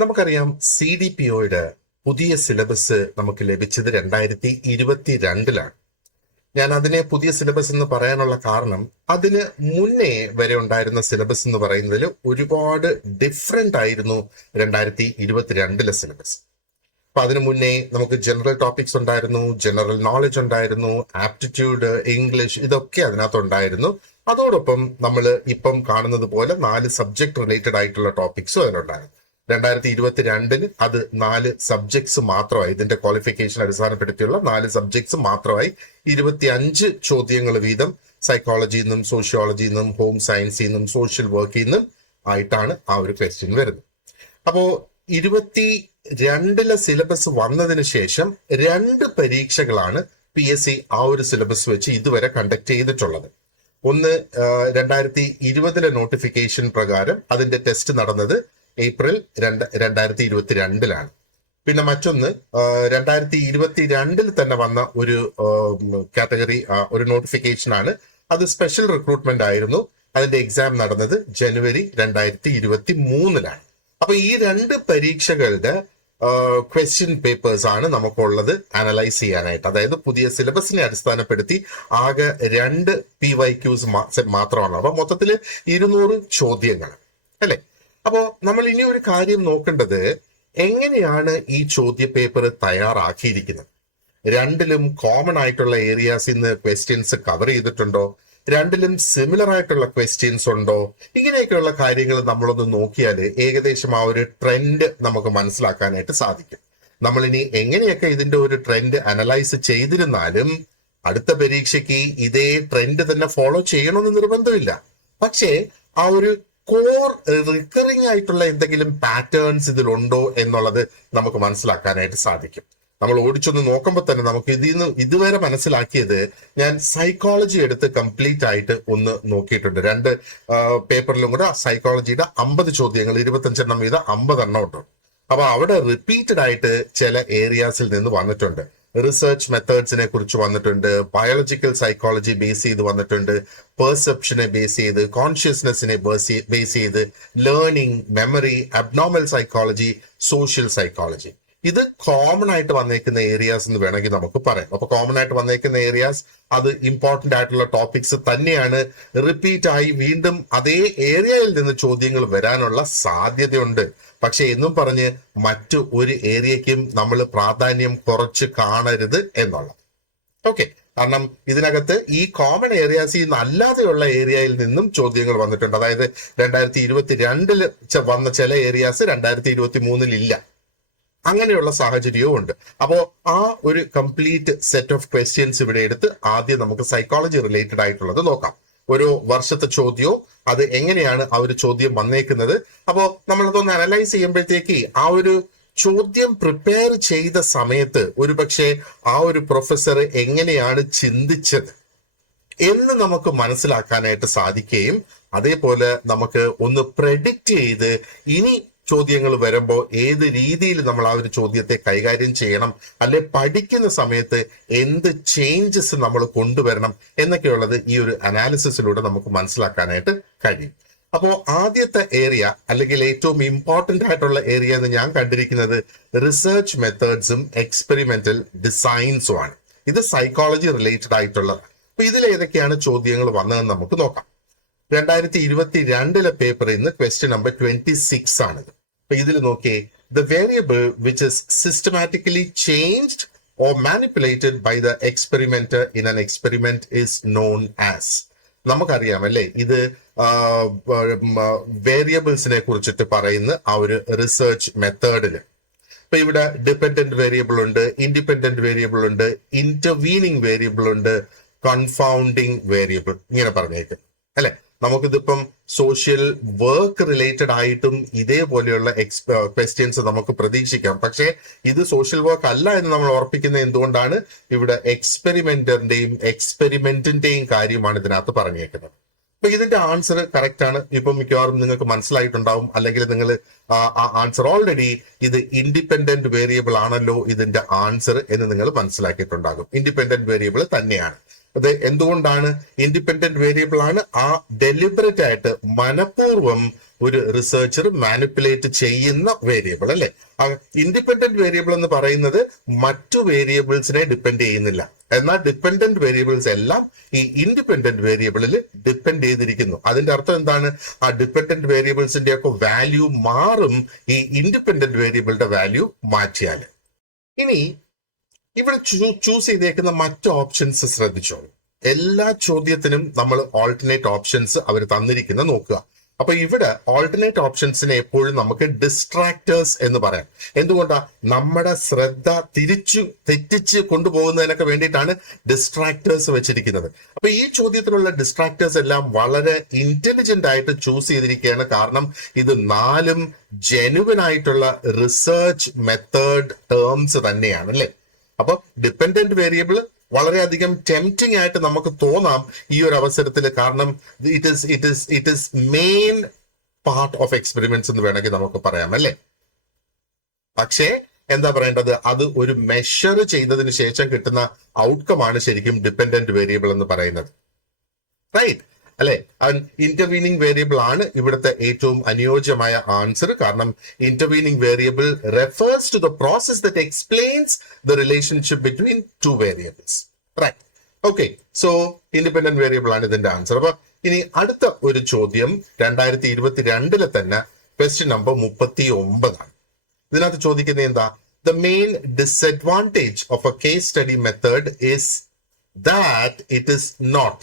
നമുക്കറിയാം CDPOയുടെ പുതിയ സിലബസ് നമുക്ക് ലഭിച്ചത് 2022-ലാണ്. ഞാൻ അതിനെ പുതിയ സിലബസ് എന്ന് പറയാനുള്ള കാരണം അതിന് മുന്നേ വരെ ഉണ്ടായിരുന്ന സിലബസ് എന്ന് പറയുന്നതിൽ ഒരുപാട് ഡിഫറെന്റ് ആയിരുന്നു 2022-ലെ സിലബസ്. അപ്പൊ അതിനു മുന്നേ നമുക്ക് ജനറൽ ടോപ്പിക്സ് ഉണ്ടായിരുന്നു, ജനറൽ നോളജ് ഉണ്ടായിരുന്നു, ആപ്റ്റിറ്റ്യൂഡ്, ഇംഗ്ലീഷ്, ഇതൊക്കെ അതിനകത്ത് ഉണ്ടായിരുന്നു. അതോടൊപ്പം നമ്മൾ ഇപ്പം കാണുന്നത് പോലെ 4 സബ്ജക്ട് റിലേറ്റഡ് ആയിട്ടുള്ള ടോപ്പിക്സും അതിനുണ്ടായിരുന്നു. 2022-ൽ അത് 4 സബ്ജക്ട്സ് മാത്രമായി, ഇതിന്റെ ക്വാളിഫിക്കേഷൻ അടിസ്ഥാനപ്പെടുത്തിയുള്ള 4 സബ്ജക്ട്സ് മാത്രമായി 25 ചോദ്യങ്ങൾ വീതം സൈക്കോളജിയിൽ നിന്നും സോഷ്യോളജിയിൽ നിന്നും ഹോം സയൻസിൽ നിന്നും സോഷ്യൽ വർക്കിൽ നിന്നും ആയിട്ടാണ് ആ ഒരു ക്വസ്റ്റ്യൻ വരുന്നത്. അപ്പോ 22-ലെ സിലബസ് വന്നതിന് ശേഷം 2 പരീക്ഷകളാണ് PSC ആ ഒരു സിലബസ് വെച്ച് ഇതുവരെ കണ്ടക്ട് ചെയ്തിട്ടുള്ളത്. ഒന്ന് 2020-ലെ നോട്ടിഫിക്കേഷൻ പ്രകാരം അതിന്റെ ടെസ്റ്റ് നടന്നത് ഏപ്രിൽ 2022-ലാണ്. പിന്നെ മറ്റൊന്ന് 2022-ൽ തന്നെ വന്ന ഒരു കാറ്റഗറി ഒരു നോട്ടിഫിക്കേഷൻ ആണ്. അത് സ്പെഷ്യൽ റിക്രൂട്ട്മെന്റ് ആയിരുന്നു. അതിന്റെ എക്സാം നടന്നത് ജനുവരി 2023-ലാണ്. അപ്പൊ ഈ 2 പരീക്ഷകളുടെ ക്വസ്റ്റ്യൻ പേപ്പേഴ്സ് ആണ് നമുക്കുള്ളത് അനലൈസ് ചെയ്യാനായിട്ട്. അതായത് പുതിയ സിലബസിനെ അടിസ്ഥാനപ്പെടുത്തി ആകെ 2 PYQs മാത്രമാണ്. അപ്പൊ മൊത്തത്തില് 200 ചോദ്യങ്ങൾ അല്ലെ. അപ്പോ നമ്മൾ ഇനി ഒരു കാര്യം നോക്കേണ്ടത്, എങ്ങനെയാണ് ഈ ചോദ്യ പേപ്പർ തയ്യാറാക്കിയിരിക്കുന്നത്? 2ലും കോമൺ ആയിട്ടുള്ള ഏരിയാസിൽ നിന്ന് ക്വസ്റ്റ്യൻസ് കവർ ചെയ്തിട്ടുണ്ടോ? 2ലും സിമിലർ ആയിട്ടുള്ള ക്വസ്റ്റ്യൻസ് ഉണ്ടോ? ഇങ്ങനെയൊക്കെയുള്ള കാര്യങ്ങൾ നമ്മളൊന്ന് നോക്കിയാൽ ഏകദേശം ആ ഒരു ട്രെൻഡ് നമുക്ക് മനസ്സിലാക്കാനായിട്ട് സാധിക്കും. നമ്മളിനി എങ്ങനെയൊക്കെ ഇതിന്റെ ഒരു ട്രെൻഡ് അനലൈസ് ചെയ്തിരുന്നാലും അടുത്ത പരീക്ഷയ്ക്ക് ഇതേ ട്രെൻഡ് തന്നെ ഫോളോ ചെയ്യണമെന്ന് നിർബന്ധമില്ല. പക്ഷേ ആ ഒരു കോർ റിക്കറിംഗ് ആയിട്ടുള്ള എന്തെങ്കിലും പാറ്റേൺസ് ഇതിലുണ്ടോ എന്നുള്ളത് നമുക്ക് മനസ്സിലാക്കാനായിട്ട് സാധിക്കും. നമ്മൾ ഓടിച്ചൊന്ന് നോക്കുമ്പോൾ തന്നെ നമുക്ക് ഇതുവരെ മനസ്സിലാക്കിയത്, ഞാൻ സൈക്കോളജി എടുത്ത് കംപ്ലീറ്റ് ആയിട്ട് ഒന്ന് നോക്കിയിട്ടുണ്ട്. 2 പേപ്പറിലും കൂടെ സൈക്കോളജിയുടെ 50 ചോദ്യങ്ങൾ 25 വീതം 50 ഉണ്ട്. അപ്പൊ അവിടെ റിപ്പീറ്റഡ് ആയിട്ട് ചില ഏരിയാസിൽ നിന്ന് വന്നിട്ടുണ്ട്. റിസർച്ച് മെത്തേഡ്സിനെ കുറിച്ച് വന്നിട്ടുണ്ട്, ബയോളജിക്കൽ സൈക്കോളജി ബേസ് ചെയ്ത് വന്നിട്ടുണ്ട്, പെർസെപ്ഷനെ ബേസ് ചെയ്ത്, കോൺഷ്യസ്നെസ്സിനെ ബേസ് ചെയ്ത്, learning, memory, abnormal psychology, social psychology. ഇത് കോമൺ ആയിട്ട് വന്നേക്കുന്ന ഏരിയാസ് എന്ന് വേണമെങ്കിൽ നമുക്ക് പറയാം. അപ്പൊ കോമൺ ആയിട്ട് വന്നേക്കുന്ന ഏരിയാസ് അത് ഇമ്പോർട്ടന്റ് ആയിട്ടുള്ള ടോപ്പിക്സ് തന്നെയാണ്. റിപ്പീറ്റ് ആയി വീണ്ടും അതേ ഏരിയയിൽ നിന്ന് ചോദ്യങ്ങൾ വരാനുള്ള സാധ്യതയുണ്ട്. പക്ഷെ എന്നും പറഞ്ഞ് മറ്റു ഒരു ഏരിയയ്ക്കും നമ്മൾ പ്രാധാന്യം കുറച്ച് കാണരുത് എന്നുള്ളത്. ഓക്കെ, കാരണം ഇതിനകത്ത് ഈ കോമൺ ഏരിയാസിൽ നിന്ന് അല്ലാതെയുള്ള ഏരിയയിൽ നിന്നും ചോദ്യങ്ങൾ വന്നിട്ടുണ്ട്. അതായത് 2022-ൽ വന്ന ചില ഏരിയാസ് 2023-ൽ ഇല്ല. അങ്ങനെയുള്ള സാഹചര്യവും ഉണ്ട്. അപ്പോ ആ ഒരു കംപ്ലീറ്റ് സെറ്റ് ഓഫ് ക്വസ്റ്റ്യൻസ് ഇവിടെ എടുത്ത് ആദ്യം നമുക്ക് സൈക്കോളജി റിലേറ്റഡ് ആയിട്ടുള്ളത് നോക്കാം. ഒരു വർഷത്തെ ചോദ്യവും അത് എങ്ങനെയാണ് ആ ഒരു ചോദ്യം വന്നേക്കുന്നത്. അപ്പോ നമ്മളതൊന്ന് അനലൈസ് ചെയ്യുമ്പോഴത്തേക്ക് ആ ഒരു ചോദ്യം പ്രിപ്പയർ ചെയ്ത സമയത്ത് ഒരുപക്ഷെ ആ ഒരു പ്രൊഫസർ എങ്ങനെയാണ് ചിന്തിച്ചത് എന്ന് നമുക്ക് മനസ്സിലാക്കാനായിട്ട് സാധിക്കുകയും അതേപോലെ നമുക്ക് ഒന്ന് പ്രെഡിക്റ്റ് ചെയ്ത് ഇനി ചോദ്യങ്ങൾ വരുമ്പോൾ ഏത് രീതിയിൽ നമ്മൾ ആ ഒരു ചോദ്യത്തെ കൈകാര്യം ചെയ്യണം, അല്ലെ പഠിക്കുന്ന സമയത്ത് എന്ത് ചേഞ്ചസ് നമ്മൾ കൊണ്ടുവരണം എന്നൊക്കെയുള്ളത് ഈ ഒരു അനാലിസിസിലൂടെ നമുക്ക് മനസ്സിലാക്കാനായിട്ട് കഴിയും. അപ്പോൾ ആദ്യത്തെ ഏരിയ അല്ലെങ്കിൽ ഏറ്റവും ഇമ്പോർട്ടന്റ് ആയിട്ടുള്ള ഏരിയ എന്ന് ഞാൻ കണ്ടിരിക്കുന്നത് റിസർച്ച് മെത്തേഡ്സും എക്സ്പെരിമെന്റൽ ഡിസൈൻസും ആണ്. ഇത് സൈക്കോളജി റിലേറ്റഡ് ആയിട്ടുള്ളതാണ്. അപ്പൊ ഇതിൽ ഏതൊക്കെയാണ് ചോദ്യങ്ങൾ വന്നതെന്ന് നമുക്ക് നോക്കാം. 2022-ലെ പേപ്പറിൽ നിന്ന് ക്വസ്റ്റ്യൻ നമ്പർ 26 ആണിത്. അപ്പൊ ഇതിൽ നോക്കിയേ, the variable which is systematically changed or manipulated by the experimenter in an experiment is known as. നമുക്കറിയാം അല്ലെ, ഇത് വേരിയബിൾസിനെ കുറിച്ചിട്ട് പറയുന്ന ആ ഒരു റിസർച്ച് മെത്തേഡില് ഇപ്പൊ ഇവിടെ ഡിപെൻഡന്റ് വേരിയബിൾ ഉണ്ട്, ഇൻഡിപെൻഡന്റ് വേരിയബിൾ ഉണ്ട്, ഇന്റർവീനിങ് വേരിയബിൾ ഉണ്ട്, കൺഫൗണ്ടിങ് വേരിയബിൾ, ഇങ്ങനെ പറഞ്ഞേക്കും അല്ലെ. നമുക്കിതിപ്പം സോഷ്യൽ വർക്ക് റിലേറ്റഡ് ആയിട്ടും ഇതേപോലെയുള്ള ക്വസ്റ്റ്യൻസ് നമുക്ക് പ്രതീക്ഷിക്കാം. പക്ഷേ ഇത് സോഷ്യൽ വർക്ക് അല്ല എന്ന് നമ്മൾ ഉറപ്പിക്കുന്നത് എന്തുകൊണ്ടാണ്? ഇവിടെ എക്സ്പെരിമെന്റിന്റെയും കാര്യമാണ് ഇതിനകത്ത് പറഞ്ഞേക്കുന്നത്. അപ്പൊ ഇതിന്റെ ആൻസർ കറക്റ്റ് ആണ്. ഇപ്പം മിക്കവാറും നിങ്ങൾക്ക് മനസ്സിലായിട്ടുണ്ടാവും, അല്ലെങ്കിൽ നിങ്ങൾ ആ ആൻസർ ഓൾറെഡി ഇത് ഇൻഡിപെൻഡന്റ് വേരിയബിൾ ആണല്ലോ ഇതിന്റെ ആൻസർ എന്ന് നിങ്ങൾ മനസ്സിലാക്കിയിട്ടുണ്ടാകും. ഇൻഡിപെൻഡന്റ് വേരിയബിൾ തന്നെയാണ്. അത് എന്തുകൊണ്ടാണ് ഇൻഡിപെൻഡന്റ് വേരിയബിൾ ആണ്? ആ ഡെലിബറേറ്റ് ആയിട്ട് മനഃപൂർവ്വം ഒരു റിസർച്ചർ മാനിപ്പുലേറ്റ് ചെയ്യുന്ന വേരിയബിൾ അല്ലെ. ഇൻഡിപെൻഡന്റ് വേരിയബിൾ എന്ന് പറയുന്നത് മറ്റു വേരിയബിൾസിനെ ഡിപ്പെൻഡ് ചെയ്യുന്നില്ല. എന്നാൽ ഡിപ്പെൻഡന്റ് വേരിയബിൾസ് എല്ലാം ഈ ഇൻഡിപെൻഡന്റ് വേരിയബിളിൽ ഡിപ്പെൻഡ് ചെയ്തിരിക്കുന്നു. അതിന്റെ അർത്ഥം എന്താണ്? ആ ഡിപ്പെൻഡന്റ് വേരിയബിൾസിന്റെ ഒക്കെ വാല്യൂ മാറും ഈ ഇൻഡിപെൻഡന്റ് വേരിയബിളിന്റെ വാല്യൂ മാറ്റിയാൽ. ഇനി ഇവിടെ ചൂസ് ചെയ്തേക്കുന്ന മറ്റു ഓപ്ഷൻസ് ശ്രദ്ധിച്ചോളൂ. എല്ലാ ചോദ്യത്തിനും നമ്മൾ ഓൾട്ടർനേറ്റ് ഓപ്ഷൻസ് അവർ തന്നിരിക്കുന്ന നോക്കുക. അപ്പൊ ഇവിടെ ഓൾട്ടർനേറ്റ് ഓപ്ഷൻസിനെ എപ്പോഴും നമുക്ക് ഡിസ്ട്രാക്ടേഴ്സ് എന്ന് പറയാം. എന്തുകൊണ്ടാ? നമ്മുടെ ശ്രദ്ധ തെറ്റിച്ച് കൊണ്ടുപോകുന്നതിനൊക്കെ വേണ്ടിയിട്ടാണ് ഡിസ്ട്രാക്ടേഴ്സ് വെച്ചിരിക്കുന്നത്. അപ്പൊ ഈ ചോദ്യത്തിലുള്ള ഡിസ്ട്രാക്ടേഴ്സ് എല്ലാം വളരെ ഇന്റലിജന്റ് ആയിട്ട് ചൂസ് ചെയ്തിരിക്കുകയാണ്. കാരണം ഇത് 4 ജെനുവൻ ആയിട്ടുള്ള റിസർച്ച് മെത്തേഡ് ടേംസ് തന്നെയാണ് അല്ലെ. അപ്പൊ ഡിപ്പെൻഡന്റ് വേരിയബിൾ വളരെയധികം ടെംപ്റ്റിംഗ് ആയിട്ട് നമുക്ക് തോന്നാം ഈ ഒരു അവസരത്തിൽ. കാരണം it is main part of experiments എന്ന് വേണമെങ്കിൽ നമുക്ക് പറയാം അല്ലെ. പക്ഷേ എന്താ പറയേണ്ടത്? അത് ഒരു മെഷർ ചെയ്തതിന് ശേഷം കിട്ടുന്ന ഔട്ട്കം ആണ് ശരിക്കും ഡിപ്പെൻഡന്റ് വേരിയബിൾ എന്ന് പറയുന്നത്. റൈറ്റ് അല്ലെ. ഇന്റർവീനിങ് വേരിയബിൾ ആണ് ഇവിടുത്തെ ഏറ്റവും അനുയോജ്യമായ ആൻസർ. കാരണം intervening variable refers to the process that explains the relationship between 2 variables. Right. Okay, so independent variable ആണ് ഇതിന്റെ ആൻസർ. അപ്പൊ ഇനി അടുത്ത ഒരു ചോദ്യം 2022 തന്നെ ക്വസ്റ്റ്യൻ നമ്പർ 39 ആണ്. ഇതിനകത്ത് ചോദിക്കുന്നത് എന്താ? The main disadvantage of a case study method is that it is not.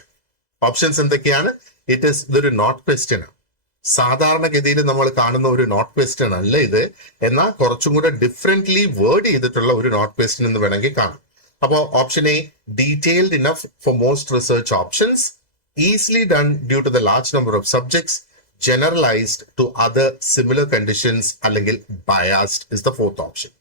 Options എന്തൊക്കെയാണ്? ഇതൊരു നോട്ട് ക്വസ്റ്റ്യൻ ആണ്. സാധാരണഗതിയിൽ നമ്മൾ കാണുന്ന ഒരു നോട്ട് ക്വസ്റ്റ്യൻ അല്ല ഇത്. എന്നാൽ കുറച്ചും കൂടെ ഡിഫറെന്റ്ലി വേർഡ് ചെയ്തിട്ടുള്ള ഒരു നോട്ട് ക്വസ്റ്റ്യൻ എന്ന് വേണമെങ്കിൽ കാണാം. അപ്പോൾ option A, detailed enough for most research options, easily done due to the large number of subjects, generalised to other similar conditions, അല്ലെങ്കിൽ biased is the fourth option.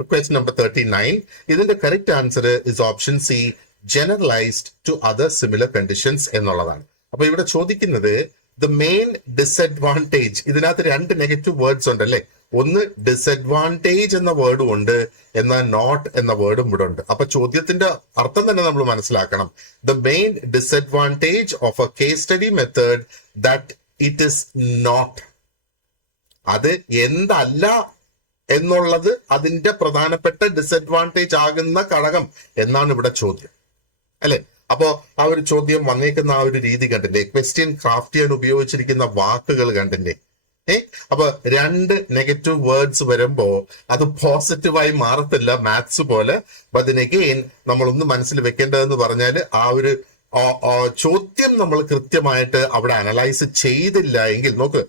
Question number 39, ഇതിന്റെ correct answer is option C, generalised to other similar conditions എന്നുള്ളതാണ്. അപ്പൊ ഇവിടെ ചോദിക്കുന്നത് the main disadvantage. ഇതിനകത്ത് 2 negative words ഉണ്ട് അല്ലെ. ഒന്ന് ഡിസഡ്വാൻറ്റേജ് എന്ന വേർഡും ഉണ്ട്, എന്നാൽ നോട്ട് എന്ന വേർഡും ഇവിടെ ഉണ്ട്. അപ്പൊ ചോദ്യത്തിന്റെ അർത്ഥം തന്നെ നമ്മൾ മനസ്സിലാക്കണം. The main disadvantage of a case study method that it is not. അത് എന്തല്ല എന്നുള്ളത് അതിന്റെ പ്രധാനപ്പെട്ട ഡിസഡ്വാൻറ്റേജ് ആകുന്ന ഘടകം എന്നാണ് ഇവിടെ ചോദ്യം അല്ലെ. അപ്പോ ആ ഒരു ചോദ്യം വന്നേക്കുന്ന ആ ഒരു രീതി കണ്ടില്ലേ? ക്വസ്റ്റ്യൻ ക്രാഫ്റ്റ് ചെയ്യാൻ ഉപയോഗിച്ചിരിക്കുന്ന വാക്കുകൾ കണ്ടില്ലേ? അപ്പൊ 2 നെഗറ്റീവ് വേർഡ്സ് വരുമ്പോ അത് പോസിറ്റീവായി മാറത്തില്ല മാത്സ് പോലെ. അതിനെഗെയിൻ നമ്മളൊന്ന് മനസ്സിൽ വെക്കേണ്ടതെന്ന് പറഞ്ഞാൽ ആ ഒരു ചോദ്യം നമ്മൾ കൃത്യമായിട്ട് അവിടെ അനലൈസ് ചെയ്തില്ല എങ്കിൽ, നോക്ക്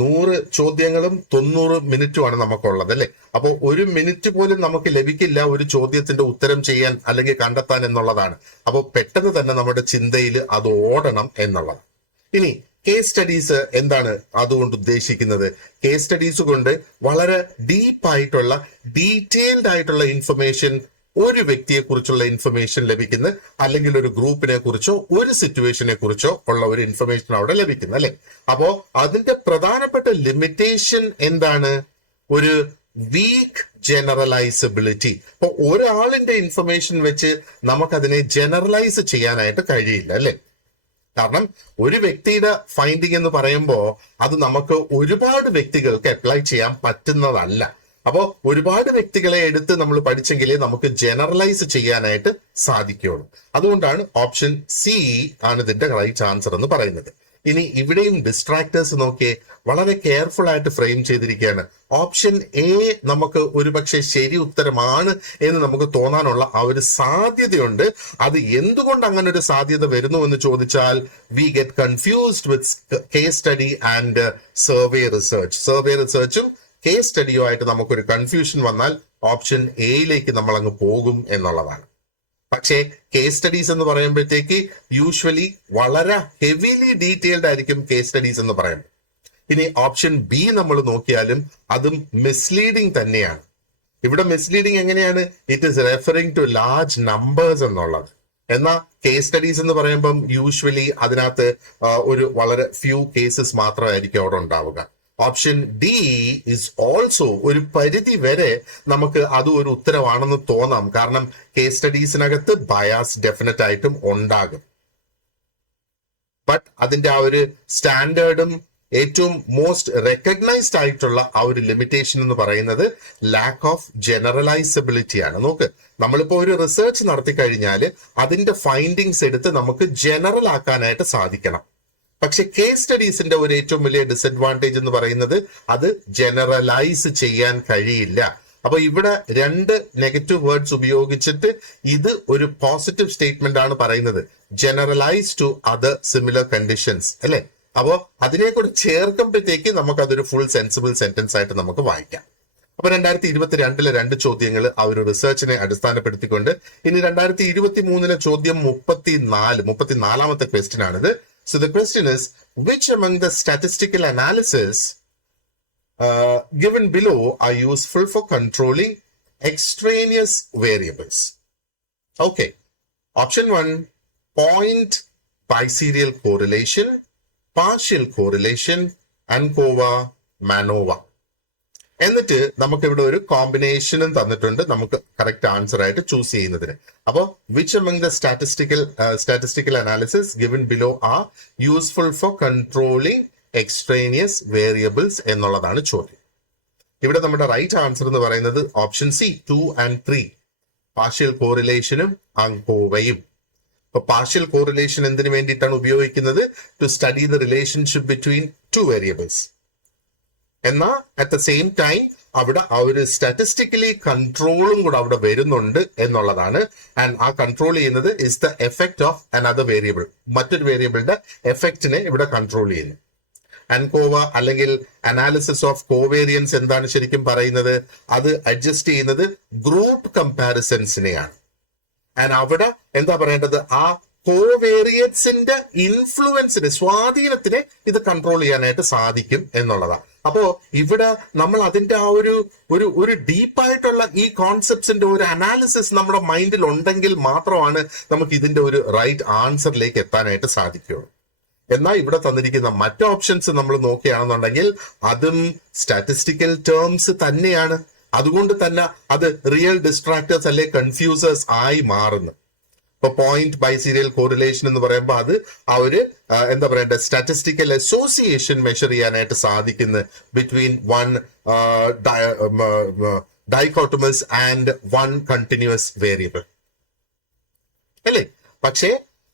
100 ചോദ്യങ്ങളും 90 മിനിറ്റുമാണ് നമുക്കുള്ളത് അല്ലെ. അപ്പൊ 1 മിനിറ്റ് പോലും നമുക്ക് ലഭിക്കില്ല ഒരു ചോദ്യത്തിന്റെ ഉത്തരം ചെയ്യാൻ അല്ലെങ്കിൽ കണ്ടെത്താൻ എന്നുള്ളതാണ്. അപ്പൊ പെട്ടെന്ന് തന്നെ നമ്മുടെ ചിന്തയിൽ അത് ഓടണം എന്നുള്ളതാണ്. ഇനി കേസ് സ്റ്റഡീസ് എന്താണ് അതുകൊണ്ട് ഉദ്ദേശിക്കുന്നത്? കേസ് സ്റ്റഡീസ് കൊണ്ട് വളരെ ഡീപ്പായിട്ടുള്ള ഡീറ്റെയിൽഡ് ആയിട്ടുള്ള ഇൻഫർമേഷൻ, ഒരു വ്യക്തിയെ കുറിച്ചുള്ള ഇൻഫർമേഷൻ ലഭിക്കുന്ന, അല്ലെങ്കിൽ ഒരു ഗ്രൂപ്പിനെ കുറിച്ചോ ഒരു സിറ്റുവേഷനെ കുറിച്ചോ ഉള്ള ഒരു ഇൻഫർമേഷൻ അവിടെ ലഭിക്കുന്നു അല്ലെ. അപ്പോ അതിന്റെ പ്രധാനപ്പെട്ട ലിമിറ്റേഷൻ എന്താണ്? ഒരു വീക്ക് ജനറലൈസബിലിറ്റി. അപ്പൊ ഒരാളിന്റെ ഇൻഫർമേഷൻ വെച്ച് നമുക്കതിനെ ജനറലൈസ് ചെയ്യാനായിട്ട് കഴിയില്ല അല്ലെ. കാരണം ഒരു വ്യക്തിയുടെ ഫൈൻഡിങ് എന്ന് പറയുമ്പോൾ അത് നമുക്ക് ഒരുപാട് വ്യക്തികൾക്ക് അപ്ലൈ ചെയ്യാൻ പറ്റുന്നതല്ല. അപ്പോൾ ഒരുപാട് വ്യക്തികളെ എടുത്ത് നമ്മൾ പഠിച്ചെങ്കിലേ നമുക്ക് ജനറലൈസ് ചെയ്യാനായിട്ട് സാധിക്കുകയുള്ളൂ. അതുകൊണ്ടാണ് ഓപ്ഷൻ സി ആണ് ഇതിന്റെ റൈറ്റ് ആൻസർ എന്ന് പറയുന്നത്. ഇനി ഇവിടെയും ഡിസ്ട്രാക്ടേഴ്സ് നോക്കിയേ, വളരെ കെയർഫുൾ ആയിട്ട് ഫ്രെയിം ചെയ്തിരിക്കുകയാണ്. ഓപ്ഷൻ എ നമുക്ക് ഒരുപക്ഷെ ശരി ഉത്തരമാണ് എന്ന് നമുക്ക് തോന്നാനുള്ള ആ ഒരു സാധ്യതയുണ്ട്. അത് എന്തുകൊണ്ട് അങ്ങനെ ഒരു സാധ്യത വരുന്നു എന്ന് ചോദിച്ചാൽ, we get confused with case study and survey research. Survey റിസർച്ചും കേസ് സ്റ്റഡിയുമായിട്ട് നമുക്കൊരു കൺഫ്യൂഷൻ വന്നാൽ ഓപ്ഷൻ എയിലേക്ക് നമ്മൾ അങ്ങ് പോകും എന്നുള്ളതാണ്. പക്ഷേ കേസ് സ്റ്റഡീസ് എന്ന് പറയുമ്പോഴത്തേക്ക് യൂഷ്വലി വളരെ ഹെവിലി ഡീറ്റെയിൽഡ് ആയിരിക്കും കേസ് സ്റ്റഡീസ് എന്ന് പറയുന്നത്. ഇനി ഓപ്ഷൻ ബി നമ്മൾ നോക്കിയാലും അതും മിസ്ലീഡിംഗ് തന്നെയാണ്. ഇവിടെ മിസ്ലീഡിംഗ് എങ്ങനെയാണ്? It is referring to large numbers എന്നുള്ളത്. എന്നാൽ കേസ് സ്റ്റഡീസ് എന്ന് പറയുമ്പം യൂഷ്വലി അതിനകത്ത് ഒരു വളരെ ഫ്യൂ കേസസ് മാത്രമായിരിക്കും അവിടെ ഉണ്ടാവുക. ഓപ്ഷൻ ഡി ഇസ് ഓൾസോ ഒരു പരിധി വരെ നമുക്ക് അത് ഒരു ഉത്തരവാണെന്ന് തോന്നാം. കാരണം കേസ് സ്റ്റഡീസിനകത്ത് ബയാസ് ഡെഫിനറ്റ് ആയിട്ടും ഉണ്ടാകും. ബട്ട് അതിന്റെ ആ ഒരു സ്റ്റാൻഡേർഡും ഏറ്റവും മോസ്റ്റ് റെക്കഗ്നൈസ്ഡ് ആയിട്ടുള്ള ആ ഒരു ലിമിറ്റേഷൻ എന്ന് പറയുന്നത് ലാക്ക് ഓഫ് ജനറലൈസബിലിറ്റി ആണ്. നോക്ക്, നമ്മളിപ്പോ ഒരു റിസർച്ച് നടത്തി കഴിഞ്ഞാൽ അതിന്റെ ഫൈൻഡിങ്സ് എടുത്ത് നമുക്ക് ജനറൽ ആക്കാനായിട്ട് സാധിക്കണം. പക്ഷെ കേസ് സ്റ്റഡീസിന്റെ ഒരു ഏറ്റവും വലിയ ഡിസഡ്വാൻറ്റേജ് എന്ന് പറയുന്നത് അത് ജനറലൈസ് ചെയ്യാൻ കഴിയില്ല. അപ്പൊ ഇവിടെ രണ്ട് നെഗറ്റീവ് വേർഡ്സ് ഉപയോഗിച്ചിട്ട് ഇത് ഒരു പോസിറ്റീവ് സ്റ്റേറ്റ്മെന്റ് ആണ് പറയുന്നത്, generalise to other similar conditions അല്ലെ. അപ്പോ അതിനെ കൂടെ ചേർക്കുമ്പോഴത്തേക്ക് നമുക്ക് അതൊരു ഫുൾ സെൻസിബിൾ സെന്റൻസ് ആയിട്ട് നമുക്ക് വായിക്കാം. അപ്പൊ 2022 രണ്ട് ചോദ്യങ്ങൾ ആ ഒരു റിസർച്ചിനെ അടിസ്ഥാനപ്പെടുത്തിക്കൊണ്ട്. ഇനി 2023 ചോദ്യം 34ാമത്തെ ക്വസ്റ്റ്യൻ ആണിത്. So the question is, which among the statistical analysis given below are useful for controlling extraneous variables? Okay. Option 1, point biserial correlation, partial correlation, ANCOVA, MANOVA. എന്നിട്ട് നമുക്ക് ഇവിടെ ഒരു കോമ്പിനേഷനും തന്നിട്ടുണ്ട് നമുക്ക് കറക്റ്റ് ആൻസർ ആയിട്ട് ചൂസ് ചെയ്യുന്നതിന്. അപ്പോൾ which among the statistical analysis given below are useful for controlling extraneous variables എന്നുള്ളതാണ് ചോദ്യം. ഇവിടെ നമ്മുടെ റൈറ്റ് ആൻസർ എന്ന് പറയുന്നത് ഓപ്ഷൻ സി 2 and 3, പാർഷ്യൽ കോറിലേഷനും അങ്കോവയും. ഇപ്പൊ പാർഷ്യൽ കോറിലേഷൻ എന്തിനു വേണ്ടിയിട്ടാണ് ഉപയോഗിക്കുന്നത്? To study the relationship between two variables. എന്നാൽ അറ്റ് ദ സെയിം ടൈം അവിടെ ആ ഒരു സ്റ്റാറ്റിസ്റ്റിക്കലി കൺട്രോളും കൂടെ അവിടെ വരുന്നുണ്ട് എന്നുള്ളതാണ്. ആൻഡ് ആ കൺട്രോൾ ചെയ്യുന്നത് is the effect of another variable, മറ്റൊരു വേരിയബിളിന്റെ എഫക്റ്റിനെ ഇവിടെ കൺട്രോൾ ചെയ്യുന്നു. അൻകോവ അല്ലെങ്കിൽ അനാലിസിസ് ഓഫ് കോവേരിയൻസ് എന്താണ് ശരിക്കും പറയുന്നത്? അത് അഡ്ജസ്റ്റ് ചെയ്യുന്നത് ഗ്രൂപ്പ് കമ്പാരിസൺസിനെയാണ്. ആൻഡ് അവിടെ എന്താ പറയേണ്ടത്? ആ കോവേരിയൻസിന്റെ ഇൻഫ്ലുവൻസിനെ, സ്വാധീനത്തിനെ ഇത് കൺട്രോൾ ചെയ്യാനായിട്ട് സാധിക്കും എന്നുള്ളതാണ്. അപ്പോ ഇവിടെ നമ്മൾ അതിന്റെ ആ ഒരു ഡീപ്പായിട്ടുള്ള ഈ കോൺസെപ്റ്റ്സിന്റെ ഒരു അനാലിസിസ് നമ്മുടെ മൈൻഡിൽ ഉണ്ടെങ്കിൽ മാത്രമാണ് നമുക്ക് ഇതിന്റെ ഒരു റൈറ്റ് ആൻസറിലേക്ക് എത്താനായിട്ട് സാധിക്കുകയുള്ളൂ. എന്നാൽ ഇവിടെ തന്നിരിക്കുന്ന മറ്റ് ഓപ്ഷൻസ് നമ്മൾ നോക്കുകയാണെന്നുണ്ടെങ്കിൽ അതും സ്റ്റാറ്റിസ്റ്റിക്കൽ ടേംസ് തന്നെയാണ്. അതുകൊണ്ട് തന്നെ അത് റിയൽ ഡിസ്ട്രാക്ടേഴ്സ് അല്ലെ കൺഫ്യൂസേഴ്സ് ആയി മാറുന്നു. ഇപ്പൊ പോയിന്റ് ബൈസീരിയൽ കോറിലേഷൻ എന്ന് പറയുമ്പോൾ അത് ആ ഒരു എന്താ പറയണ്ട സ്റ്റാറ്റിസ്റ്റിക്കൽ അസോസിയേഷൻ മെഷർ ചെയ്യാനായിട്ട് സാധിക്കുന്നു between one dichotomous and one continuous variable അല്ലേ. പക്ഷേ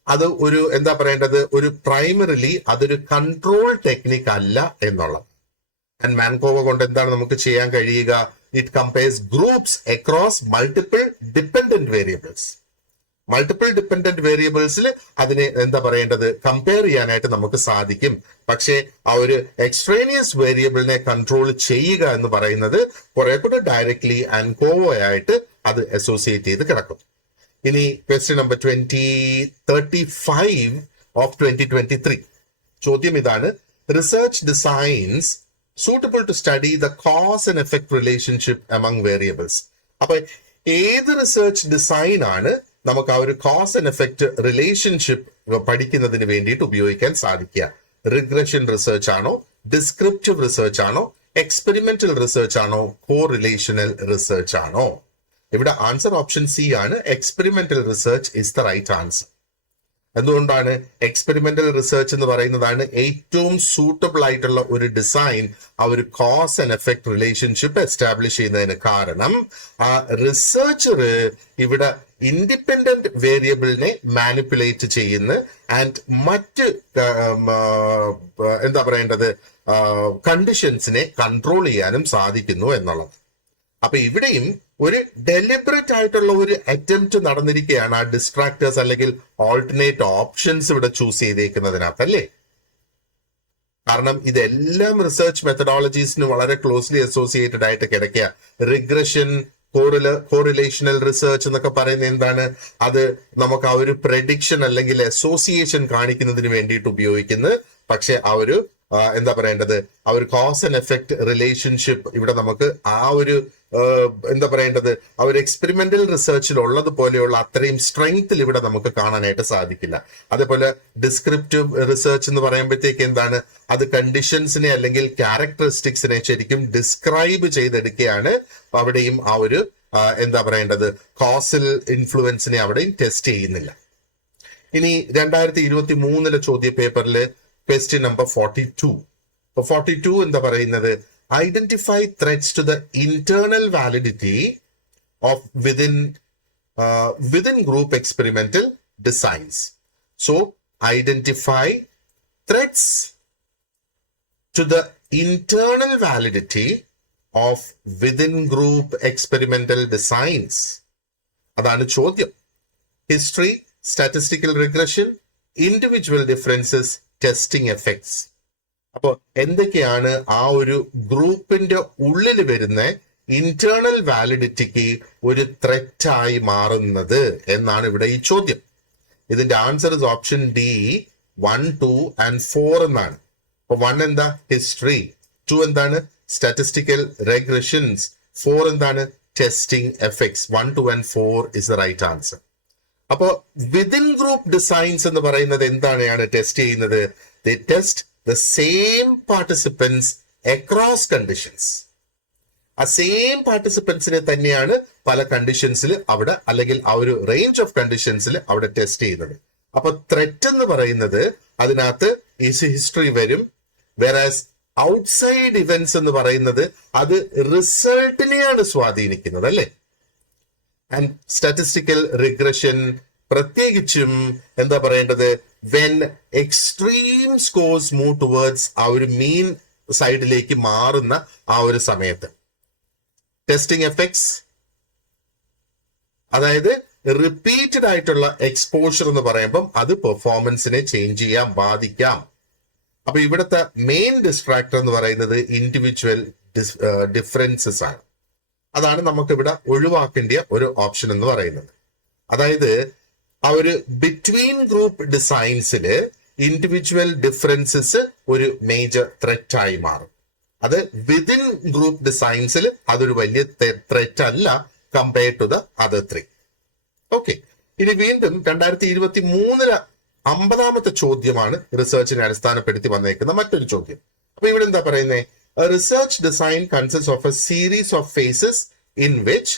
അത് ഒരു എന്താ പറയേണ്ടത്, ഒരു പ്രൈമറിലി അതൊരു കൺട്രോൾ ടെക്നിക് അല്ല എന്നുള്ളത്. ആൻഡ് മാൻകോവ കൊണ്ട് എന്താണ് നമുക്ക് ചെയ്യാൻ കഴിയുക? It compares groups across multiple dependent variables. Multiple dependent വേരിയബിൾസിൽ അതിനെ എന്താ പറയേണ്ടത്, കമ്പയർ ചെയ്യാനായിട്ട് നമുക്ക് സാധിക്കും. പക്ഷേ ആ ഒരു എക്സ്ട്രേനിയസ് വേരിയബിളിനെ കൺട്രോൾ ചെയ്യുക എന്ന് പറയുന്നത് കുറെ കൂടെ ഡയറക്ട്ലി അൻകോവയായിട്ട് അത് അസോസിയേറ്റ് ചെയ്ത് കിടക്കും. ഇനി ക്വസ്റ്റ്യൻ നമ്പർ 35 ഓഫ് 2023 ചോദ്യം ഇതാണ്: research designs suitable to study the cause and effect relationship among variables. അപ്പൊ ഏത് റിസർച്ച് ഡിസൈൻ ആണ് നമുക്ക് ആ ഒരു കോസ് ആൻഡ് എഫക്ട് റിലേഷൻഷിപ്പ് പഠിക്കുന്നതിന് വേണ്ടിയിട്ട് ഉപയോഗിക്കാൻ സാധിക്കുക? റിഗ്രഷൻ റിസർച്ച് ആണോ, ഡിസ്ക്രിപ്റ്റീവ് റിസർച്ച് ആണോ, എക്സ്പെരിമെന്റൽ റിസർച്ച് ആണോ, കോ റിലേഷണൽ റിസർച്ച് ആണോ? ഇവിടെ ആൻസർ ഓപ്ഷൻ സി ആണ്. Experimental research is the right answer. എന്തുകൊണ്ടാണ്? എക്സ്പെരിമെന്റൽ റിസർച്ച് എന്ന് പറയുന്നതാണ് ഏറ്റവും സൂട്ടബിൾ ആയിട്ടുള്ള ഒരു ഡിസൈൻ ആ ഒരു cause and effect relationship establish ചെയ്യുന്നതിന്. കാരണം ആ റിസർച്ചർ ഇവിടെ ഇൻഡിപെൻഡന്റ് വേരിയബിളിനെ മാനിപ്പുലേറ്റ് ചെയ്യുന്നു ആൻഡ് മറ്റ് എന്താ പറയേണ്ടത് കണ്ടീഷൻസിനെ കൺട്രോൾ ചെയ്യാനും സാധിക്കുന്നു എന്നുള്ളത്. അപ്പൊ ഇവിടെയും ഒരു ഡെലിബറേറ്റ് ആയിട്ടുള്ള ഒരു അറ്റംപ്റ്റ് നടന്നിരിക്കുകയാണ് ആ ഡിസ്ട്രാക്ടേഴ്സ് അല്ലെങ്കിൽ ഓൾട്ടർനേറ്റ് ഓപ്ഷൻസ് ഇവിടെ ചൂസ് ചെയ്തേക്കുന്നതിനകത്ത് അല്ലേ. കാരണം ഇതെല്ലാം റിസർച്ച് മെത്തഡോളജീസിന് വളരെ ക്ലോസ്ലി അസോസിയേറ്റഡ് ആയിട്ട് കിടക്കുക. റിഗ്രഷൻ, കോറിലേഷണൽ റിസർച്ച് എന്നൊക്കെ പറയുന്നത് എന്താണ്? അത് നമുക്ക് ആ ഒരു പ്രെഡിക്ഷൻ അല്ലെങ്കിൽ അസോസിയേഷൻ കാണിക്കുന്നതിന് വേണ്ടിയിട്ട് ഉപയോഗിക്കുന്നത്. പക്ഷെ ആ ഒരു എന്താ പറയേണ്ടത്, ആ ഒരു കോസ് ആൻഡ് എഫക്ട് റിലേഷൻഷിപ്പ് ഇവിടെ നമുക്ക് ആ ഒരു എന്താ പറയേണ്ടത് ആ ഒരു എക്സ്പെരിമെന്റൽ റിസർച്ചിൽ ഉള്ളതുപോലെയുള്ള അത്രയും സ്ട്രെങ്ത്തിൽ ഇവിടെ നമുക്ക് കാണാനായിട്ട് സാധിക്കില്ല. അതേപോലെ ഡിസ്ക്രിപ്റ്റീവ് റിസർച്ച് എന്ന് പറയുമ്പോഴത്തേക്ക് എന്താണ്, അത് കണ്ടീഷൻസിനെ അല്ലെങ്കിൽ ക്യാരക്ടറിസ്റ്റിക്സിനെ ശരിക്കും ഡിസ്ക്രൈബ് ചെയ്തെടുക്കുകയാണ്. അവിടെയും ആ ഒരു എന്താ പറയേണ്ടത് കോസൽ ഇൻഫ്ലുവൻസിനെ അവിടെയും ടെസ്റ്റ് ചെയ്യുന്നില്ല. ഇനി 2023 ചോദ്യ പേപ്പറിൽ ക്വസ്റ്റ്യൻ നമ്പർ 42 42 എന്താ പറയുന്നത്? Identify threats to the internal validity of within group experimental designs. So identify threats to the internal validity of within group experimental designs. അതാണ് ചോദ്യം. History, statistical regression, individual differences, testing effects. അപ്പോൾ എന്തൊക്കെയാണ് ആ ഒരു ഗ്രൂപ്പിന്റെ ഉള്ളിൽ വരുന്ന ഇന്റേണൽ വാലിഡിറ്റിക്ക് ഒരു ത്രെറ്റായി മാറുന്നത് എന്നാണ് ഇവിടെ ഈ ചോദ്യം. ഇതിന്റെ answer is option D, 1, 2 and 4 എന്നാണ്. അപ്പൊ 1 എന്താ? ഹിസ്റ്ററി. 2 എന്താണ്? Statistical regressions. 4 എന്താണ്? Testing effects. 1, 2 and 4 is the right answer. അപ്പോ വിതിൻ ഗ്രൂപ്പ് ഡിസൈൻസ് എന്ന് പറയുന്നത് എന്താണ് ടെസ്റ്റ് ചെയ്യുന്നത്? They test the same participants across conditions. ആ സെയിം പാർട്ടിസിപ്പൻസിനെ തന്നെയാണ് പല കണ്ടീഷൻസിൽ അവിടെ, അല്ലെങ്കിൽ ആ ഒരു റേഞ്ച് ഓഫ് കണ്ടീഷൻസിൽ അവിടെ ടെസ്റ്റ് ചെയ്യുന്നത്. അപ്പൊ ത്രെറ്റ് എന്ന് പറയുന്നത് അതിനകത്ത് ഹിസ്റ്ററി വരും. വേറാസ് ഔട്ട്സൈഡ് ഇവന്റ്സ് എന്ന് പറയുന്നത് അത് റിസൾട്ടിനെയാണ് സ്വാധീനിക്കുന്നത്, അല്ലെ? ആൻഡ് സ്റ്റാറ്റിസ്റ്റിക്കൽ റിഗ്രഷൻ പ്രത്യേകിച്ചും എന്താ പറയേണ്ടത്? When extreme scores move towards ആ ഒരു മീൻ സൈഡിലേക്ക് മാറുന്ന ആ ഒരു സമയത്ത്. ടെസ്റ്റിംഗ് എഫക്ട്സ്, അതായത് റിപ്പീറ്റഡ് ആയിട്ടുള്ള എക്സ്പോഷർ എന്ന് പറയുമ്പം അത് പെർഫോമൻസിനെ ചേഞ്ച് ചെയ്യാം, ബാധിക്കാം. അപ്പൊ ഇവിടുത്തെ മെയിൻ ഡിസ്ട്രാക്ടർ എന്ന് പറയുന്നത് ഇൻഡിവിജ്വൽ ഡിഫറൻസസ് ആണ്. അതാണ് നമുക്കിവിടെ ഒഴിവാക്കേണ്ട ഒരു ഓപ്ഷൻ എന്ന് പറയുന്നത്. അതായത് ആ ഒരു ബിറ്റ്വീൻ ഗ്രൂപ്പ് ഡിസൈൻസില് ഇൻഡിവിജ്വൽ ഡിഫറൻസസ് ഒരു മേജർ ത്രെറ്റ് ആയി മാറും. അത് വിതിൻ ഗ്രൂപ്പ് ഡിസൈൻസിൽ അതൊരു വലിയ ത്രെറ്റ് അല്ല compared to the other 3. Okay, ഇനി വീണ്ടും 2023 50ാമത്തെ ചോദ്യമാണ് റിസർച്ചിനെ അടിസ്ഥാനപ്പെടുത്തി വന്നേക്കുന്ന മറ്റൊരു ചോദ്യം. അപ്പൊ ഇവിടെ എന്താ പറയുന്നത്? Research design consist of a series of phases in which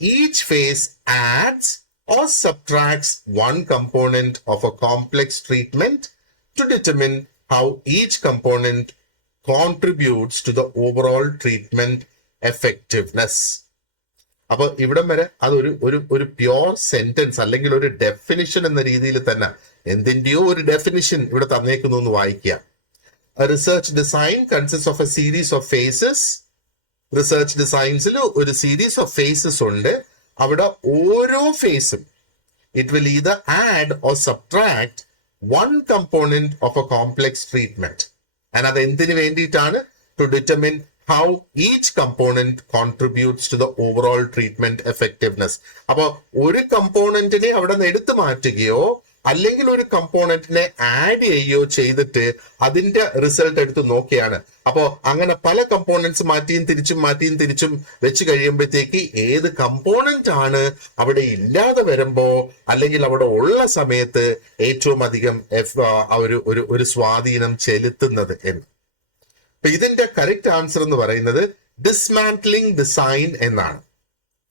each phase adds or subtracts one component of a complex treatment to determine how each component contributes to the overall treatment effectiveness. അപ്പൊ ഇവിടം വരെ അതൊരു ഒരു pure sentence അല്ലെങ്കിൽ ഒരു definition എന്ന രീതിയിൽ തന്നെ എന്തിന്റെയോ ഒരു ഡെഫിനിഷൻ ഇവിടെ തന്നേക്കുന്നു എന്ന് വായിക്കുക. Research design consist of a series of phases. Research ഡിസൈൻസിൽ ഒരു സീരീസ് ഓഫ് ഫേസസ് ഉണ്ട്. അവിടെ ഓരോ ഫേസും it will either add or subtract one component of a complex treatment. And അത് എന്തിനു വേണ്ടിയിട്ടാണ്? To determine how each component contributes to the overall treatment effectiveness. അപ്പൊ ഒരു കമ്പോണന്റിനെ അവിടെ നിന്ന് എടുത്തു മാറ്റുകയോ അല്ലെങ്കിൽ ഒരു കമ്പോണന്റിനെ ആഡ് ചെയ്യുകയോ ചെയ്തിട്ട് അതിന്റെ റിസൾട്ട് എടുത്ത് നോക്കിയാണ്. അപ്പോ അങ്ങനെ പല കമ്പോണന്റ്സ് മാറ്റിയും തിരിച്ചും വെച്ച് കഴിയുമ്പോഴത്തേക്ക് ഏത് കമ്പോണന്റ് ആണ് അവിടെ ഇല്ലാതെ വരുമ്പോ അല്ലെങ്കിൽ അവിടെ ഉള്ള സമയത്ത് ഏറ്റവും അധികം ഒരു സ്വാധീനം ചെലുത്തുന്നത് എന്ന്. അപ്പൊ ഇതിന്റെ കറക്റ്റ് ആൻസർ എന്ന് പറയുന്നത് ഡിസ്മാന്റ്ലിംഗ് ഡിസൈൻ എന്നാണ്.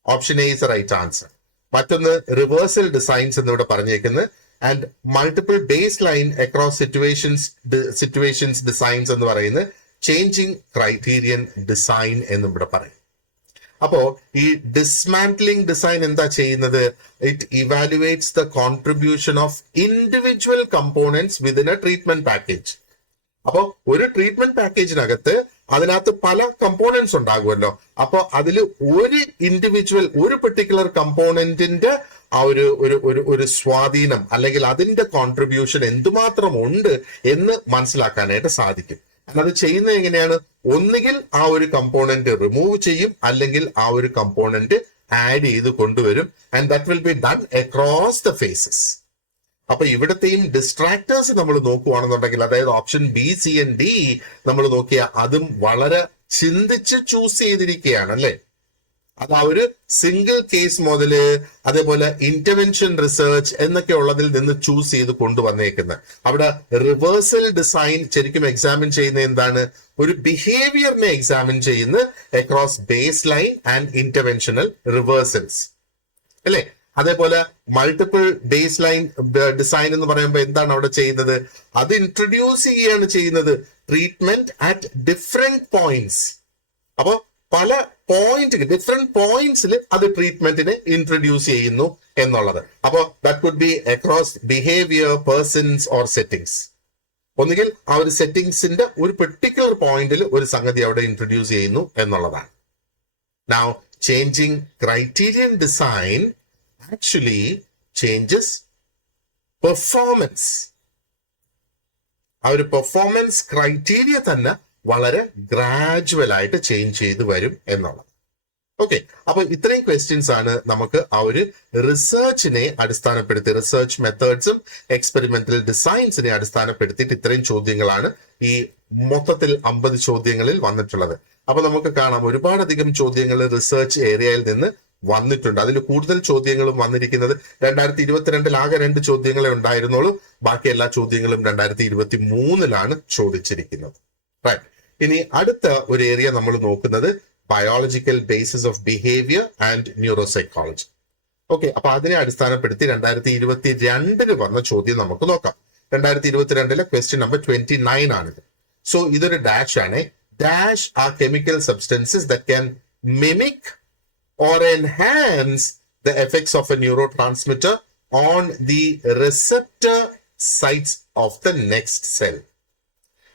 Option A is right answer. മറ്റൊന്ന് റിവേഴ്സൽ ഡിസൈൻസ് എന്നിവിടെ പറഞ്ഞേക്കുന്നത്. And multiple baseline across situations designs എന്ന് പറയുന്നത് ചേഞ്ചിങ് ക്രൈറ്റീരിയൻ ഡിസൈൻ എന്നും ഇവിടെ പറയും. അപ്പോ ഈ ഡിസ്മാന്റ്ലിംഗ് ഡിസൈൻ എന്താ ചെയ്യുന്നത്? It evaluates the contribution of individual components within A treatment package. അപ്പോ ഒരു ട്രീറ്റ്മെന്റ് പാക്കേജിനകത്ത് അതിനകത്ത് പല കമ്പോണന്റ്സ് ഉണ്ടാകുമല്ലോ. അപ്പൊ അതിൽ ഒരു പെർട്ടിക്കുലർ കമ്പോണന്റിന്റെ ആ ഒരു സ്വാധീനം അല്ലെങ്കിൽ അതിന്റെ കോൺട്രിബ്യൂഷൻ എന്തുമാത്രം ഉണ്ട് എന്ന് മനസ്സിലാക്കാനായിട്ട് സാധിക്കും. അത് ചെയ്യുന്നത് എങ്ങനെയാണ്? ഒന്നുകിൽ ആ ഒരു കമ്പോണന്റ് റിമൂവ് ചെയ്യും, അല്ലെങ്കിൽ ആ ഒരു കമ്പോണന്റ് ആഡ് ചെയ്ത് കൊണ്ടുവരും. And that will be done across the phases. അപ്പൊ ഇവിടത്തെയും ഡിസ്ട്രാക്ടേഴ്സ് നമ്മൾ നോക്കുവാണെന്നുണ്ടെങ്കിൽ, അതായത് option B, C and D നമ്മൾ നോക്കിയാൽ അതും വളരെ ചിന്തിച്ച് ചൂസ് ചെയ്തിരിക്കുകയാണ്, അല്ലെ? അത് ആ ഒരു സിംഗിൾ കേസ് മുതല് അതേപോലെ ഇന്റർവെൻഷൻ റിസർച്ച് എന്നൊക്കെ ഉള്ളതിൽ നിന്ന് ചൂസ് ചെയ്ത് കൊണ്ടുവന്നേക്കുന്നത്. അവിടെ റിവേഴ്സൽ ഡിസൈൻ ശരിക്കും എക്സാമിൻ ചെയ്യുന്ന എന്താണ്? ഒരു ബിഹേവിയറിനെ എക്സാമിൻ ചെയ്യുന്ന across base line and interventional reversals, അല്ലെ? അതേപോലെ മൾട്ടിപ്പിൾ ബേസ് ലൈൻ ഡിസൈൻ എന്ന് പറയുമ്പോൾ എന്താണ് അവിടെ ചെയ്യുന്നത്? അത് ഇൻട്രൊഡ്യൂസ് ചെയ്യുകയാണ് ചെയ്യുന്നത് ട്രീറ്റ്മെന്റ് അറ്റ് ഡിഫറെന്റ് പോയിന്റ്സ്. അപ്പൊ പല ഡിഫറെന്റ് പോയിന്റ്സിൽ അത് ട്രീറ്റ്മെന്റിനെ ഇൻട്രൊഡ്യൂസ് ചെയ്യുന്നു എന്നുള്ളത്. അപ്പൊ that could be across behaviour, persons or settings. ഒന്നുകിൽ ആ ഒരു സെറ്റിംഗ്സിന്റെ ഒരു പെർട്ടിക്കുലർ പോയിന്റിൽ ഒരു സംഗതി അവിടെ ഇൻട്രൊഡ്യൂസ് ചെയ്യുന്നു എന്നുള്ളതാണ്. Now, changing criterion design actually changes performance. ആ ഒരു പെർഫോമൻസ് ക്രൈറ്റീരിയ തന്നെ വളരെ ഗ്രാജുവൽ ആയിട്ട് ചേഞ്ച് ചെയ്ത് വരും എന്നുള്ളത്. ഓക്കെ, അപ്പൊ ഇത്രയും ക്വസ്റ്റ്യൻസ് ആണ് നമുക്ക് ആ ഒരു റിസർച്ചിനെ അടിസ്ഥാനപ്പെടുത്തി, റിസർച്ച് മെത്തേഡ്സും എക്സ്പെരിമെന്റൽ ഡിസൈൻസിനെ അടിസ്ഥാനപ്പെടുത്തിയിട്ട് ഇത്രയും ചോദ്യങ്ങളാണ് ഈ മൊത്തത്തിൽ 50 ചോദ്യങ്ങളിൽ വന്നിട്ടുള്ളത്. അപ്പൊ നമുക്ക് കാണാം ഒരുപാടധികം ചോദ്യങ്ങൾ റിസർച്ച് ഏരിയയിൽ നിന്ന് വന്നിട്ടുണ്ട്. അതിൽ കൂടുതൽ ചോദ്യങ്ങളും വന്നിരിക്കുന്നത് 2022 ആകെ 2 ചോദ്യങ്ങളെ ഉണ്ടായിരുന്നുള്ളൂ. ബാക്കി എല്ലാ ചോദ്യങ്ങളും 2023 ചോദിച്ചിരിക്കുന്നത്. റൈറ്റ്. ഇനി അടുത്ത ഒരു ഏരിയ നമ്മൾ നോക്കുന്നത് biological basis of behaviour and neuropsychology. Okay, അപ്പൊ അതിനെ അടിസ്ഥാനപ്പെടുത്തി 2022 വന്ന ചോദ്യം നമുക്ക് നോക്കാം. 2022 ക്വസ്റ്റ്യൻ നമ്പർ 29 ആണിത്. സോ ഇതൊരു ഡാഷ് ആണ്. Dash are chemical substances that can mimic or enhance the effects of a neurotransmitter on the receptor sites of the next cell.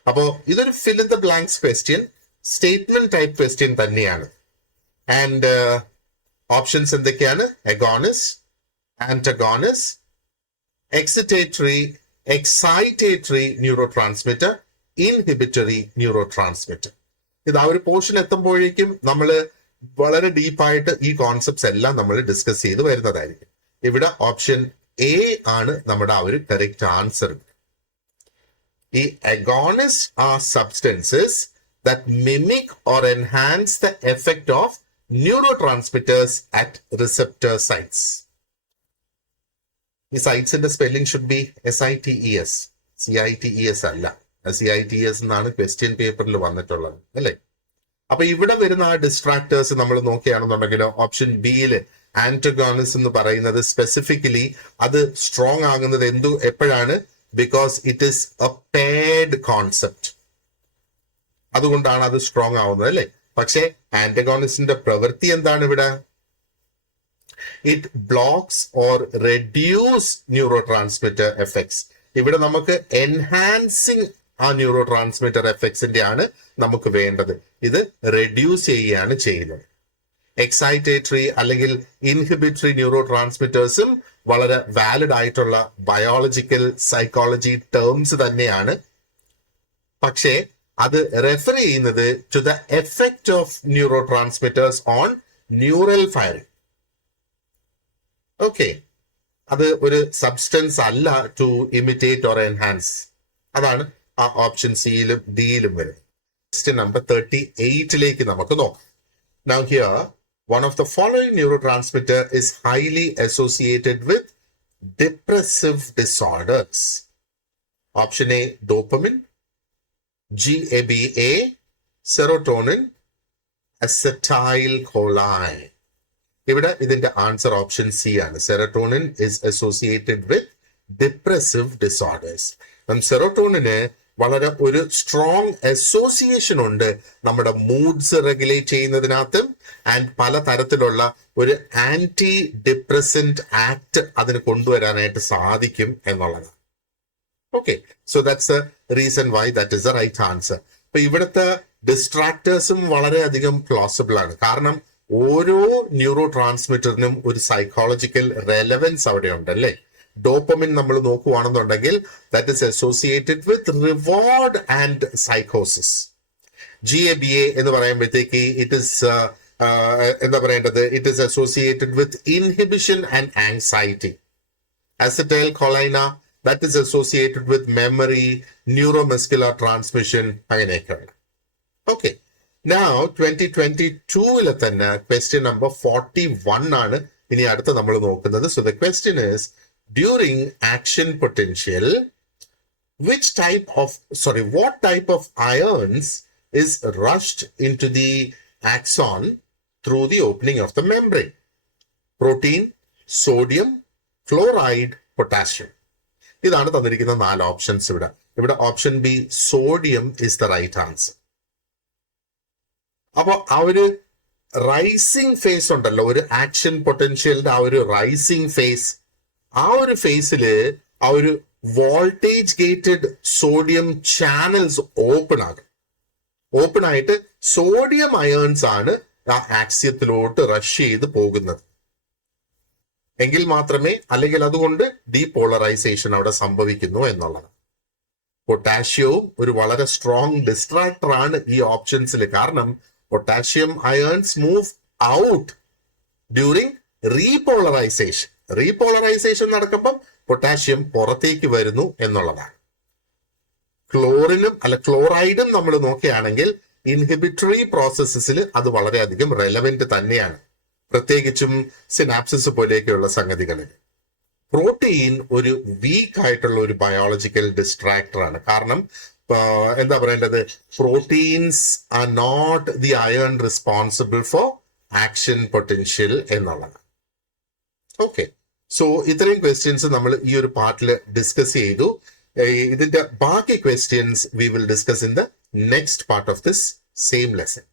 അപ്പോ ഇതൊരു fill in the blanks question, statement type question തന്നെയാണ്. And options എന്തൊക്കെയാണ്? agonist, antagonist, excitatory neurotransmitter, inhibitory neuro transmitter. ഇത് ആ ഒരു portion എത്തുമ്പോഴേക്കും നമ്മൾ വളരെ ഡീപ്പായിട്ട് ഈ കോൺസെപ്റ്റ്സ് എല്ലാം നമ്മൾ ഡിസ്കസ് ചെയ്ത് വരുന്നതായിരിക്കും. ഇവിടെ ഓപ്ഷൻ എ ആണ് നമ്മുടെ ആ ഒരു കറക്റ്റ് ആൻസർ. ഈ agonist are substances that mimic or enhance the effect of neurotransmitters at receptor sites. ഈ സൈറ്റ്സിന്റെ spelling should be SITES, CITES അല്ല. CITES എന്നാണ് ക്വസ്റ്റ്യൻ പേപ്പറിൽ വന്നിട്ടുള്ളത്, അല്ലേ? അപ്പൊ ഇവിടെ വരുന്ന ആ ഡിസ്ട്രാക്ടേഴ്സ് നമ്മൾ നോക്കുകയാണെന്നുണ്ടെങ്കിൽ ഓപ്ഷൻ ബിയില് ആന്റഗോണിസ്റ്റ് എന്ന് പറയുന്നത് സ്പെസിഫിക്കലി അത് സ്ട്രോങ് ആകുന്നത് എപ്പോഴാണ്? Because it is A paired concept. അതുകൊണ്ടാണ് അത് സ്ട്രോങ് ആവുന്നത്, അല്ലേ? പക്ഷേ ആന്റഗോണിസ്റ്റിന്റെ പ്രവൃത്തി എന്താണ് ഇവിടെ? It blocks or reduce neuro transmitter effects. ഇവിടെ നമുക്ക് എൻഹാൻസിങ് ആ ന്യൂറോ ട്രാൻസ്മിറ്റർ എഫക്ട്സിന്റെ ആണ് നമുക്ക് വേണ്ടത്. ഇത് റെഡ്യൂസ് ചെയ്യുകയാണ് ചെയ്യുന്നത്. എക്സൈറ്റേറ്ററി അല്ലെങ്കിൽ ഇൻഹിബിറ്ററി ന്യൂറോ ട്രാൻസ്മിറ്റേഴ്സും വളരെ വാലിഡ് ആയിട്ടുള്ള ബയോളജിക്കൽ സൈക്കോളജി ടേംസ് തന്നെയാണ്. പക്ഷേ അത് റെഫർ ചെയ്യുന്നത് to the effect of neurotransmitters on neural firing. Okay, അത് ഒരു സബ്സ്റ്റൻസ് അല്ല ടു ഇമിറ്റേറ്റ് ഓർ എൻഹാൻസ്. അതാണ് ആ ഓപ്ഷൻ സിയിലും ഡിയിലും വരുന്നത്. ക്വസ്റ്റ്യൻ നമ്പർ 38 നമുക്ക് നോക്കാം. Now here, one of the following neurotransmitter is highly associated with depressive disorders. Option A, dopamine, GABA, serotonin, acetylcholine. ഇവിടെ ഇതിന്റെ ആൻസർ ഓപ്ഷൻ സി ആണ്. Serotonin is associated with depressive disorders. സെറട്ടോണിന് വളരെ ഒരു strong association ഉണ്ട് നമ്മുടെ മൂഡ്സ് റെഗുലേറ്റ് ചെയ്യുന്നതിനകത്തും ആൻഡ് പല തരത്തിലുള്ള ഒരു ആന്റി ഡിപ്രസന്റ് ആക്ട് അതിന് കൊണ്ടുവരാനായിട്ട് സാധിക്കും എന്നുള്ളതാണ്. Okay, so that's the reason why that is the right answer. അപ്പൊ ഇവിടുത്തെ ഡിസ്ട്രാക്ടേഴ്സും വളരെയധികം പ്ലോസിബിൾ ആണ്. കാരണം ഓരോ ന്യൂറോ ട്രാൻസ്മിറ്ററിനും ഒരു സൈക്കോളജിക്കൽ റെലവൻസ് അവിടെ ഉണ്ടല്ലേ. ഡോപ്പമിൻ നമ്മൾ നോക്കുവാണെന്നുണ്ടെങ്കിൽ that is associated with reward and സൈക്കോസിസ്. GABA എന്ന് പറയുമ്പോഴത്തേക്ക് ഇറ്റ് ഇസ് എന്താ പറയേണ്ടത്, it is associated with inhibition and anxiety. Acetylcholine that is associated with memory, neuromuscular transmission, അങ്ങനെയൊക്കെയാണ്. ഓക്കെ, now 2022 തന്നെ ക്വസ്റ്റ്യൻ നമ്പർ 41 ആണ് ഇനി അടുത്ത നമ്മൾ നോക്കുന്നത്. So the question is, during action potential, what type of ions is rushed into the axon through the opening of the membrane? Protein, sodium, fluoride, potassium. ഇതാണ് തന്നിരിക്കുന്ന 4 options ഇവിടെ. ഇവിടെ option B sodium is the right answer. അപ്പൊ ആ ഒരു rising face ഉണ്ടല്ലോ, ഒരു action പൊട്ടൻഷ്യലിന്റെ ആ ഒരു റൈസിംഗ് ഫേസ്, ആ ഒരു ഫേസില് ആ ഒരു voltage gated sodium channels open ആകും. ഓപ്പൺ ആയിട്ട് സോഡിയം അയേൺസ് ആണ് ആ ആക്സിയത്തിലോട്ട് റഷ് ചെയ്ത് പോകുന്നത്. എങ്കിൽ മാത്രമേ, അല്ലെങ്കിൽ അതുകൊണ്ട് ഡീപോളറൈസേഷൻ അവിടെ സംഭവിക്കുന്നു എന്നുള്ളത്. പൊട്ടാഷ്യവും ഒരു വളരെ സ്ട്രോങ് ഡിസ്ട്രാക്ടർ ആണ് ഈ ഓപ്ഷൻസിൽ. കാരണം potassium ions move out during repolarisation. Repolarisation നടക്കുമ്പം പൊട്ടാഷ്യം പുറത്തേക്ക് വരുന്നു എന്നുള്ളതാണ്. ക്ലോറൈഡും നമ്മൾ നോക്കുകയാണെങ്കിൽ ഇൻഹിബിറ്ററി പ്രോസസ്സസിൽ അത് വളരെയധികം റെലവെന്റ് തന്നെയാണ്, പ്രത്യേകിച്ചും സിനാപ്സിസ് പോലെയൊക്കെയുള്ള സംഗതികളിൽ. പ്രോട്ടീൻ ഒരു വീക്ക് ആയിട്ടുള്ള ഒരു ബയോളജിക്കൽ ഡിസ്ട്രാക്ടർ ആണ്. കാരണം എന്താ പറയേണ്ടത്, proteins are not the ion responsible for action potential എന്നുള്ളത്. ഓക്കെ, സോ ഇത്രയും ക്വസ്റ്റ്യൻസ് നമ്മൾ ഈ ഒരു പാർട്ടിൽ ഡിസ്കസ് ചെയ്തു. ഇതിന്റെ ബാക്കി questions we will discuss in the next part of this same lesson.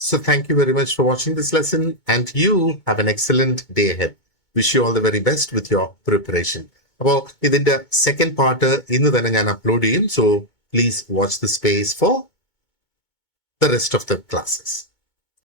So thank you very much for watching this lesson, and you have an excellent day ahead. Wish you all the very best with your preparation. അപ്പോൾ ഇതിന്റെ second part ഇന്ന് തന്നെ ഞാൻ upload ചെയ്യും. So please watch the space for the rest of the classes.